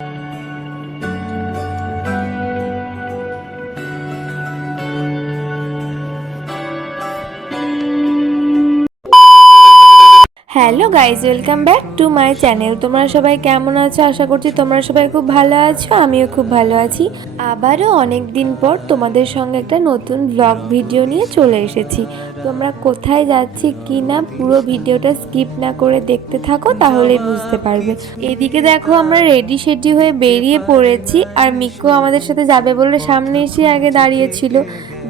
you hello guys welcome back to my channel. তোমরা সবাই কেমন আছো? আশা করছি তোমরা সবাই খুব ভালো আছো, আমিও খুব ভালো আছি। আবারও অনেক দিন পর তোমাদের সঙ্গে একটা নতুন ব্লগ ভিডিও নিয়ে চলে এসেছি। তোমরা কোথায় যাচ্ছি, কি না, পুরো ভিডিওটা স্কিপ না করে দেখতে থাকো তাহলেই বুঝতে পারবে। এদিকে দেখো আমরা রেডি সেডি হয়ে বেরিয়ে পড়েছি, আর মিকো আমাদের সাথে যাবে বলে সামনে এসে আগে দাঁড়িয়েছিল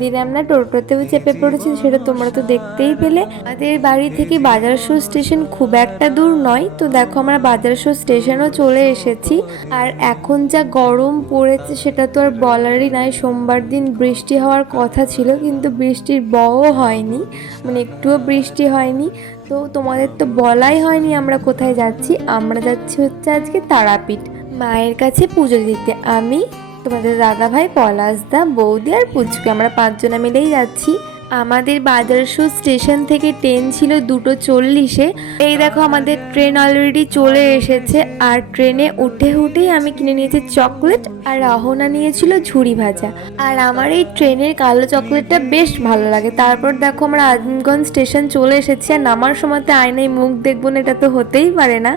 দিনে আমরা টোটোতেও চেপে পড়েছি সেটা তোমরা তো দেখতেই পেলে। আমাদের বাড়ি থেকে বাজারসো স্টেশন খুব একটা দূর নয়, তো দেখো আমরা বাজারসো স্টেশনও চলে এসেছি। আর এখন যা গরম পড়েছে, সেটা তো আর বলারই নয়, সোমবার দিন বৃষ্টি হওয়ার কথা ছিল, কিন্তু বৃষ্টির বও হয়নি মানে একটুও বৃষ্টি হয়নি। তো তোমাদের তো বলাই হয়নি আমরা কোথায় যাচ্ছি, আমরা যাচ্ছি হচ্ছে আজকে তারাপীঠ, মায়ের কাছে পুজো দিতে। আমি তোমাদের দাদা ভাই পলাশদা বৌদি আর পুচকু আমরা পাঁচজনে মিলেই যাচ্ছি। আমাদের বাজারসু স্টেশন থেকে ট্রেন ছিল দুটো চল্লিশে। এই দেখো আমাদের ট্রেন অলরেডি চলে এসেছে, আর ট্রেনে উঠে উঠেই আমি কিনে নিয়েছি চকলেট, আর রহনা নিয়েছিল ঝুড়ি ভাজা। আর আমার এই ট্রেনের কালো চকলেটটা বেশ ভালো লাগে। তারপর দেখো আমরা আজিমগঞ্জ স্টেশন চলে এসেছি, আর নামার সময় তো আয়নায় মুখ দেখব না, এটা তো হতেই পারে না।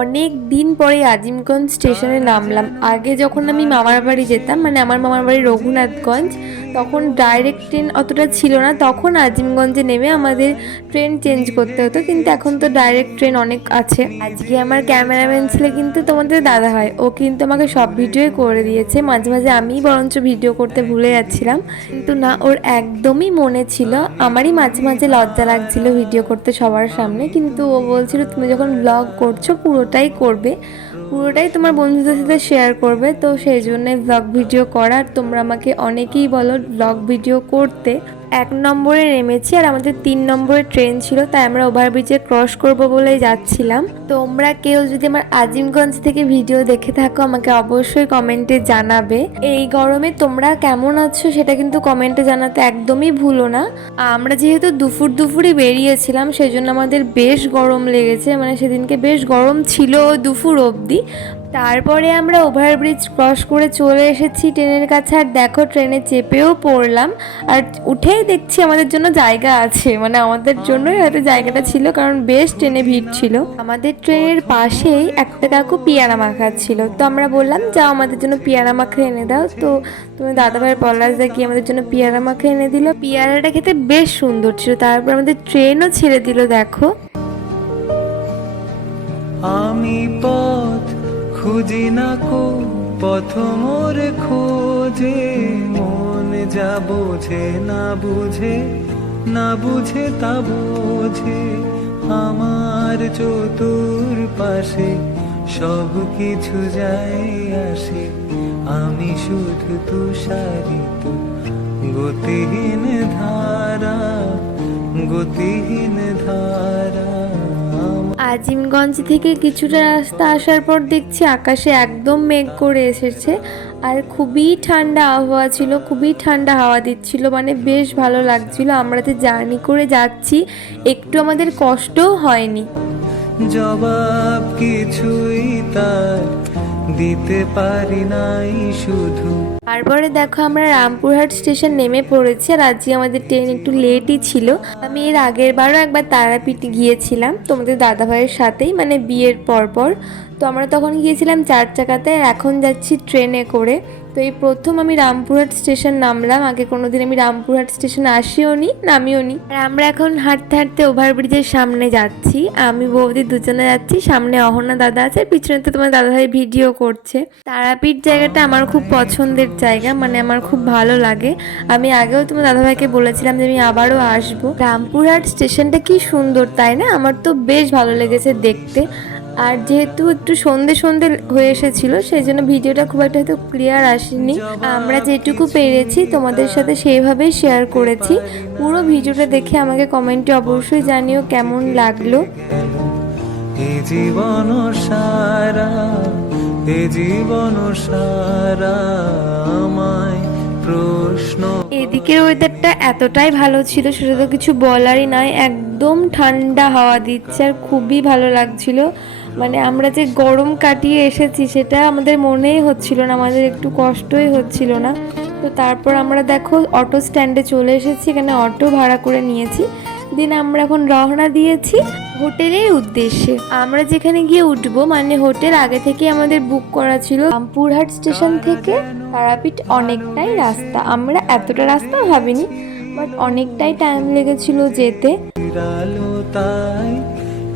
অনেক দিন পরে আজিমগঞ্জ স্টেশনে নামলাম। আগে যখন আমি মামার বাড়ি যেতাম মানে আমার মামার বাড়ি রঘুনাথগঞ্জ তখন ডাইরেক্ট ট্রেন অতটা ছিল না। তখন আজিমগঞ্জে নেমে আমাদের ট্রেন চেঞ্জ করতে হতো, কিন্তু এখন তো ডাইরেক্ট ট্রেন অনেক আছে। আজকে আমার ক্যামেরাম্যান ছিল কিন্তু তোমাদের দাদা হয় ও কিন্তু আমাকে সব ভিডিওই করে দিয়েছে। মাঝে মাঝে আমিই বরঞ্চ ভিডিও করতে ভুলে যাচ্ছিলাম। কিন্তু না, ওর একদমই মনে ছিল। আমারই মাঝে মাঝে লজ্জা লাগছিল ভিডিও করতে সবার সামনে। কিন্তু ও বলছিল, তুমি যখন ব্লগ করছ, পুরোটাই করবে। পুরোটাই তোমার বন্ধুদের সাথে শেয়ার করবে, তো সেই জন্যে ব্লগ ভিডিও করার। তোমরা আমাকে অনেকেই বলো ব্লগ ভিডিও করতে। এক নম্বরে নেমেছি আর আমাদের তিন নম্বরে ট্রেন ছিল, তাই আমরা ওভারব্রিজে ক্রস করব বলেই যাচ্ছিলাম। তোমরা কেউ যদি আমার আজিমগঞ্জ থেকে ভিডিও দেখে থাকো, আমাকে অবশ্যই কমেন্টে জানাবে। এই গরমে তোমরা কেমন আছো সেটা কিন্তু কমেন্টে জানাতে একদমই ভুলো না। আমরা যেহেতু দুপুর দুপুরই বেরিয়েছিলাম সেই জন্য আমাদের বেশ গরম লেগেছে মানে সেদিনকে বেশ গরম ছিল দুপুর অবধি। তারপরে আমরা ওভারব্রিজ ক্রস করে চলে এসেছি ট্রেনের কাছে। আর দেখো, ট্রেনে চেপেও পড়লাম। আর উঠেই দেখছি আমাদের জন্য জায়গা আছে। মানে আমাদের জন্যই হয়তো জায়গাটা ছিল, কারণ বেশ ট্রেনে ভিড় ছিল। আমাদের ট্রেনের পাশেই একটা কাকু পিয়ারা মাখা ছিল। তো আমরা বললাম, যাও, আমাদের জন্য পিয়ারা মাখা এনে দাও। তো তুমি দাদাভাই পলাশ দা গিয়ে আমাদের জন্য পিয়ারা মাখা এনে দিল। পিয়ারাটা খেতে বেশ সুন্দর ছিল। তারপর আমাদের ট্রেনও ছেড়ে দিল, দেখো। আমি পথ খুঁজি না কো পথ মোরে খোঁজে। মন যা বোঝে না বুঝে না বুঝে তা বোঝে। আমার চতুর পাশে সব কিছু যায় আসে। আমি শুধু তুষারিত, গতিহীন ধারা গতিহীন ধারা। আজিমগঞ্জ থেকে কিছুটা রাস্তা আসার পর দেখছি আকাশে একদম মেঘ করে এসেছে। আর খুবই ঠান্ডা আবহাওয়া ছিল, খুবই ঠান্ডা হাওয়া দিচ্ছিল মানে বেশ ভালো লাগছিল। আমরা তো জার্নি করে যাচ্ছি, একটু আমাদের কষ্টও হয়নি। জবাব কিছুই তার দিতে পারি নাই শুধু। তারপরে দেখো আমরা রামপুরহাট স্টেশন নেমে পড়েছি আর আজকে আমাদের ট্রেন একটু লেটই ছিল। আমি এর আগের বারও একবার তারাপীঠ গিয়েছিলাম তোমাদের দাদাভাইয়ের সাথেই মানে বিয়ের পর পর তো আমরা তখন গিয়েছিলাম চার চাকাতে আর এখন যাচ্ছি ট্রেনে করে। তো এই প্রথম আমি রামপুরহাট স্টেশন নামলাম, আগে কোনোদিন আমি রামপুরহাট স্টেশন আসিও নি, নামিও নি। আর আমরা এখন হাঁটতে হাঁটতে ওভারব্রিজের সামনে যাচ্ছি। আমি, বৌদি দুজনে যাচ্ছি, সামনে অহনা দাদা আছে, পিছনে তো তোমার দাদাভাই ভিডিও করছে। তারাপীঠ জায়গাটা আমার খুব পছন্দের জায়গা মানে আমার খুব ভালো লাগে। আমি আগেও তোমার দাদাভাইকে বলেছিলাম যে আমি আবারও আসব। রামপুরহাট স্টেশনটা কি সুন্দর, তাই না? আমার তো বেশ ভালো লেগেছে দেখতে। আর যেহেতু একটু সন্ধে সন্ধে হয়ে এসেছিল সেই জন্য ভিডিওটা খুব একটা হয়তো ক্লিয়ার আসেনি। আমরা যেটুকু পেরেছি তোমাদের সাথে সেইভাবেই শেয়ার করেছি। পুরো ভিডিওটা দেখে আমাকে কমেন্টে অবশ্যই জানিও কেমন লাগল। জীবন সারা এ জীবন সারা আমায় প্রশ্ন এদিকের ওয়েদারটা এতটাই ভালো ছিল সেটা তো কিছু বলারই নয় একদম ঠান্ডা হাওয়া দিচ্ছে আর খুবই ভালো লাগছিল। মানে আমরা যে গরম কাটিয়ে এসেছি, সেটা আমাদের মনেই হচ্ছিল না, আমাদের একটু কষ্টই হচ্ছিল না। তো তারপর আমরা দেখো, অটো স্ট্যান্ডে চলে এসেছি, এখানে অটো ভাড়া করে নিয়েছি। দিন আমরা এখন রওনা দিয়েছি হোটেলের উদ্দেশ্যে। আমরা যেখানে গিয়ে উঠবো মানে হোটেল আগে থেকে আমাদের বুক করা ছিল, রামপুরহাট স্টেশন থেকে তারাপীঠ অনেকটাই রাস্তা। আমরা এতটা রাস্তা ভাবিনি বাট অনেকটাই টাইম লেগেছিল যেতে।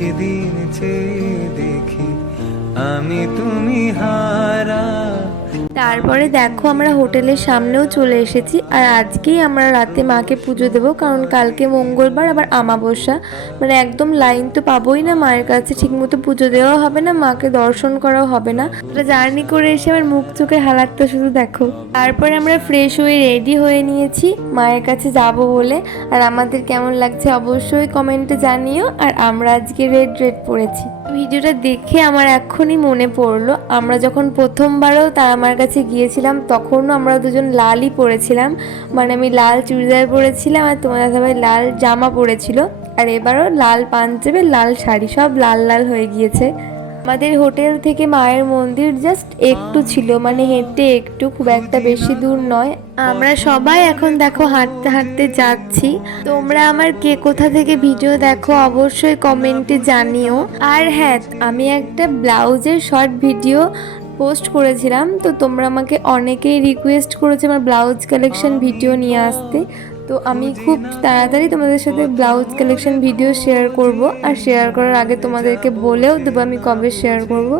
একদিন চেয়ে দেখি। আমি তুমি হারা তারপরে দেখো আমরা হোটেলের সামনেও চলে এসেছি আর আজকেই আমরা রাতে মাকে পুজো দেবো, কারণ কালকে মঙ্গলবার আবার আমাবস্যা। মানে একদম লাইন তো পাবোই না মায়ের কাছে, ঠিকমতো পুজো দেওয়া হবে না, মাকে দর্শন করাও হবে না। ওটা জার্নি করে এসে আমার মুখ চোখের হালাতটা শুধু দেখো। তারপরে আমরা ফ্রেশ হয়ে রেডি হয়ে নিয়েছি, মায়ের কাছে যাব বলে। আর আমাদের কেমন লাগছে অবশ্যই কমেন্টে জানিও। আর আমরা আজকে রেড রেড পরেছি। ভিডিওটা দেখে আমার এখনই মনে পড়ল, আমরা যখন প্রথমবারও তার আমার কাছে গিয়েছিলাম, তখনও আমরা দুজন লালই পরেছিলাম মানে আমি লাল চুড়িদার পরেছিলাম আর তোমার দাদাভাই লাল জামা পরেছিল আর এবারও লাল পাঞ্জাবে, লাল শাড়ি, সব লাল লাল হয়ে গিয়েছে। আমাদের হোটেল থেকে মায়ের মন্দির জাস্ট একটু ছিল মানে হেঁটে একটু খুব একটা বেশি দূর নয়। আমরা সবাই এখন দেখো হাঁটতে হাঁটতে যাচ্ছি। তোমরা আমার কে কোথা থেকে ভিডিও দেখো অবশ্যই কমেন্টে জানিও। আর হ্যাঁ আমি একটা ব্লাউজের শর্ট ভিডিও পোস্ট করেছিলাম, তো তোমরা আমাকে অনেকেই রিকোয়েস্ট করেছে আমার ব্লাউজ কালেকশন ভিডিও নিয়ে আসতে। তো আমি খুব তাড়াতাড়ি তোমাদের সাথে ব্লাউজ কালেকশন ভিডিও শেয়ার করব। আর শেয়ার করার আগে তোমাদেরকে বলেও দেবো, আমি কবে শেয়ার করব।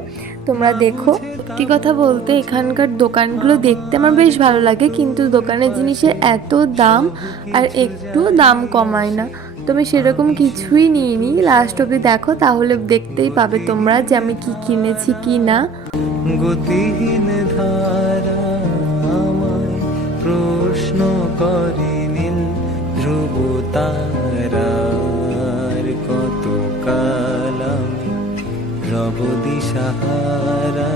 তোমরা দেখো। সত্যি কথা বলতে এখানকার দোকানগুলো দেখতে আমার বেশ ভালো লাগে, কিন্তু দোকানের জিনিসের এত দাম আর একটু দাম কমায় না। তো আমি সেরকম কিছুই নিইনি। লাস্ট অবধি দেখো, তাহলে দেখতেই পাবে তোমরা যে আমি কি কিনেছি কি না। গতিহীন ধারা প্রশ্ন করে। নীল ধ্রুব তারার কত কালাম রব দিশাহারা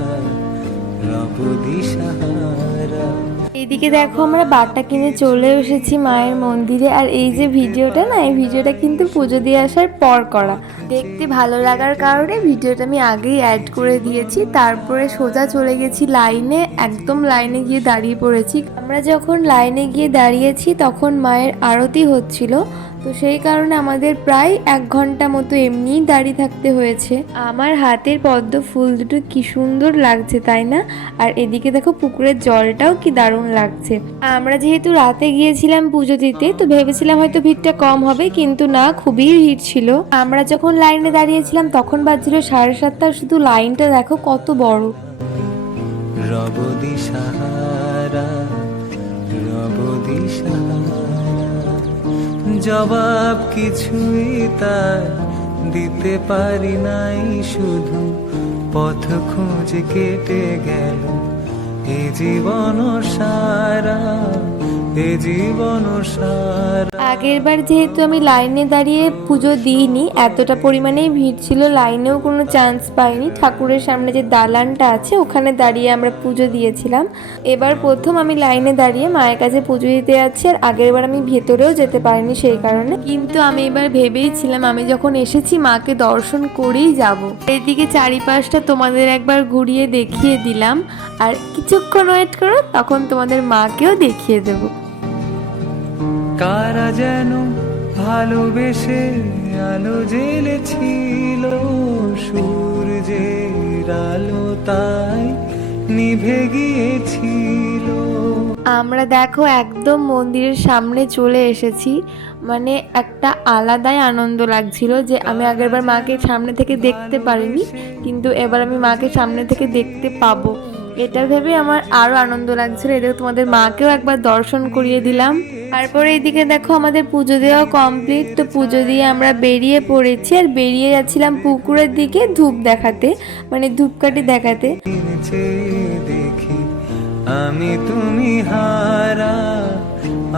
রব দিশাহারা এইদিকে দেখো আমরা বাটা কিনে চলে এসেছি মায়ের মন্দিরে, আর এই যে ভিডিওটা না, এই ভিডিওটা কিন্তু পুজো দিয়ে আসার পর করা। দেখতে ভালো লাগার কারণে ভিডিওটা আমি আগেই অ্যাড করে দিয়েছি, তারপরে সোজা চলে গেছি লাইনে, একদম লাইনে গিয়ে দাঁড়িয়ে পড়েছি। আমরা যখন লাইনে গিয়ে দাঁড়িয়েছি, তখন মায়ের আরতি হচ্ছিল। তো সেই কারণে আমাদের প্রায় এক ঘণ্টা মতো এমনিই দাঁড়িয়ে থাকতে হয়েছে। আমার হাতের পদ্ম ফুল দুটো কি সুন্দর লাগছে, তাই না? আর এদিকে দেখো পুকুরের জলটাও কি দারুণ লাগছে। আমরা যেহেতু রাতে গিয়েছিলাম পুজো দিতে, তো ভেবেছিলাম হয়তো ভিড়টা কম হবে, কিন্তু না, খুবই ভিড় ছিল। আমরা যখন লাইনে দাঁড়িয়েছিলাম, তখন বাজছিল সাড়ে সাতটা শুধু লাইনটা দেখো কত বড়। রব দিশাহারা রব দিশাহারা। জবাব কিছুই তার দিতে পারি নাই শুধু পথ খুঁজে কেটে গেল। এ জীবন সারা আগের বার যেহেতু আমি লাইনে দাঁড়িয়ে পুজো দিইনি, এতটা পরিমাণেই ভিড় ছিল, লাইনেও কোনো চান্স পাইনি। ঠাকুরের সামনে যে দালানটা আছে, ওখানে দাঁড়িয়ে আমরা পুজো দিয়েছিলাম। এবার প্রথম আমি লাইনে দাঁড়িয়ে মায়ের কাছে পুজো দিতে যাচ্ছি, আর আগের বার আমি ভেতরেও যেতে পারিনি সেই কারণে। কিন্তু আমি এবার ভেবেইছিলাম আমি যখন এসেছি, মাকে দর্শন করেই যাব। এদিকে চারিপাশটা তোমাদের একবার ঘুরিয়ে দেখিয়ে দিলাম, আর কিছুক্ষণ ওয়েট করো, তখন তোমাদের মাকেও দেখিয়ে দেবো। কারা যেন ভালোবেসে আলো জ্বেলেছিল সূর্যের আলো তাই নিভে গিয়েছিল। আমরা দেখো একদম মন্দিরের সামনে চলে এসেছি মানে একটা আলাদাই আনন্দ লাগছিল যে আমি আগেরবার মাকে সামনে থেকে দেখতে পারিনি, কিন্তু এবার আমি মাকে সামনে থেকে দেখতে পাবো। এটা ভেবে আমার আরও আনন্দ লাগছিল। এদের তোমাদের মাকেও একবার দর্শন করিয়ে দিলাম। তারপরে এইদিকে দেখো আমাদের পুজো দেওয়া কমপ্লিট তো পুজো দিয়ে আমরা বেরিয়ে পড়েছি আর বেরিয়ে যাচ্ছিলাম পুকুরের দিকে ধূপ দেখাতে মানে ধূপকাঠি দেখাতে। দেখি, আমি তুমি হারা,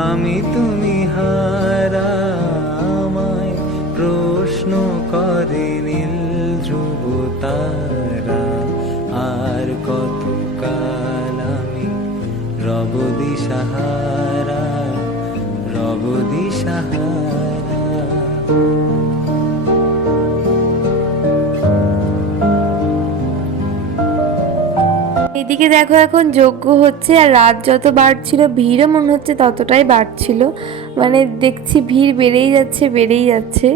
আমি তুমি হারা, আমায় প্রশ্ন করে নীল ধ্রুব তারা, আর কত কাল আমি রব দিশাহারা। এদিকে দেখো এখন যোগ্য হচ্ছে আর রাত যত বাড়ছিল, ভিড়ও মনে হচ্ছে ততটাই বাড়ছিল। মানে দেখছি ভিড় বেড়েই যাচ্ছে বেড়েই যাচ্ছে।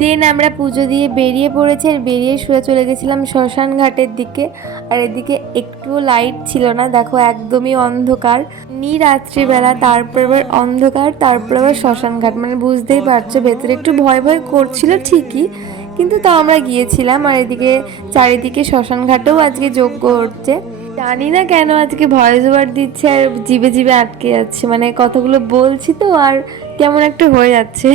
দেন আমরা পুজো দিয়ে বেরিয়ে পড়েছি আর বেরিয়ে শুয়ে চলে গেছিলাম শ্মশান ঘাটের দিকে। আর এদিকে একটুও লাইট ছিল না, দেখো একদমই অন্ধকার। নি রাত্রিবেলা তারপর আবার অন্ধকার, তারপর আবার শ্মশান ঘাট। মানে বুঝতেই পারছ, ভেতরে একটু ভয় ভয় করছিল ঠিকই, কিন্তু তাও আমরা গিয়েছিলাম আর এদিকে চারিদিকে শ্মশান ঘাটেও আজকে যজ্ঞ হচ্ছে। জানি না কেন আজকে ভয়েস ওভার দিচ্ছে আর জিভে জিভে আটকে যাচ্ছে মানে কথাগুলো বলছি তো আর কেমন একটা হয়ে যাচ্ছে।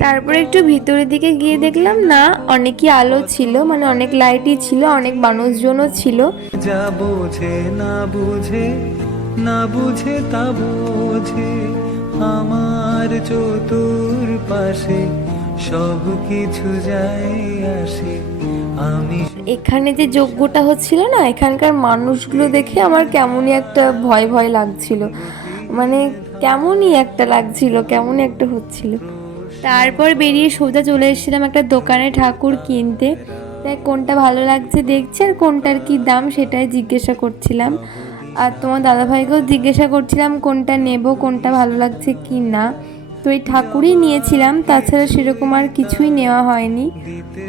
তারপরে একটু ভিতরের দিকে গিয়ে দেখলাম না অনেকই আলো ছিল মানে অনেক লাইটই ছিল অনেক মানুষজনও ছিল। যা বোঝে না বুঝে না বুঝে তা বোঝে আমার চতুর পাশে সব কিছু যায় আসে আমি এখানে যে যজ্ঞটা হচ্ছিল না এখানকার মানুষগুলো দেখে আমার কেমনই একটা ভয় ভয় লাগছিল। মানে কেমনই একটা লাগছিল কেমনই একটা হচ্ছিল। তারপর বেরিয়ে সোজা চলে এসেছিলাম একটা দোকানে ঠাকুর কিনতে। তাই কোনটা ভালো লাগছে দেখছি আর কোনটার কি দাম সেটাই জিজ্ঞাসা করছিলাম। আর তোমার দাদাভাইকেও জিজ্ঞাসা করছিলাম কোনটা নেব, কোনটা ভালো লাগছে কি না। তো এই ঠাকুরই নিয়েছিলাম, তাছাড়া সেরকম আর কিছুই নেওয়া হয়নি।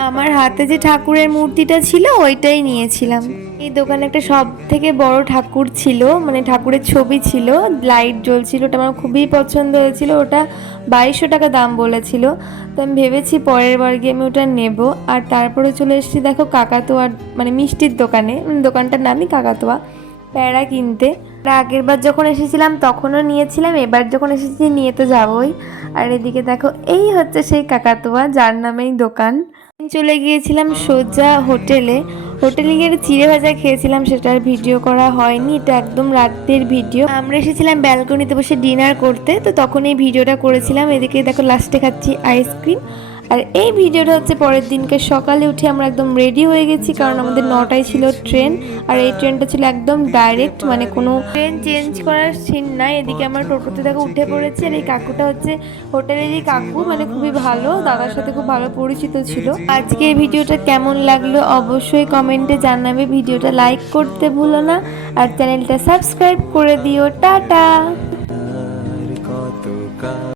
আমার হাতে যে ঠাকুরের মূর্তিটা ছিল, ওইটাই নিয়েছিলাম। এই দোকানে একটা সব থেকে বড় ঠাকুর ছিল মানে ঠাকুরের ছবি ছিল, লাইট জ্বলছিল, ওটা আমার খুবই পছন্দ হয়েছিল, ওটা বাইশশো টাকা দাম বলেছিল। তো আমি ভেবেছি পরের বার গিয়ে আমি ওটা নেব। আর তারপরে চলে এসেছি, দেখো কাকাতোয়ার মানে মিষ্টির দোকানে। দোকানটার নামই কাকাতোয়া প্যাড়া কিনতে। আগের বার যখন এসেছিলাম, তখনও নিয়েছিলাম। এবার যখন এসেছি, নিয়ে তো যাবই। আর এদিকে দেখো, এই হচ্ছে সেই কাকাতুয়া, যার নামেই দোকান। চলে গিয়েছিলাম সোজা হোটেলে। হোটেলে গিয়ে চিড়ে ভাজা খেয়েছিলাম, সেটার ভিডিও করা হয়নি, এটা একদম রাতের ভিডিও। আমরা এসেছিলাম ব্যালকনিতে বসে ডিনার করতে, তো তখন এই ভিডিওটা করেছিলাম। এদিকে দেখো, লাস্টে খাচ্ছি আইসক্রিম। আর এই ভিডিওটা হচ্ছে পরের দিনকে। সকালে উঠে আমরা একদম রেডি হয়ে গেছি, কারণ আমাদের নটায় ছিল ট্রেন আর এই ট্রেনটা ছিল একদম ডাইরেক্ট মানে কোনো ট্রেন চেঞ্জ করার সিন নাই। এদিকে আমার টোটোতে দেখো উঠে পড়েছে, আর এই কাকুটা হচ্ছে হোটেলেরই কাকু মানে খুবই ভালো, দাদার সাথে খুব ভালো পরিচিত ছিল। আজকে এই ভিডিওটা কেমন লাগল অবশ্যই কমেন্টে জানাবে। ভিডিওটা লাইক করতে ভুলো না, আর চ্যানেলটা সাবস্ক্রাইব করে দিও। টাটা!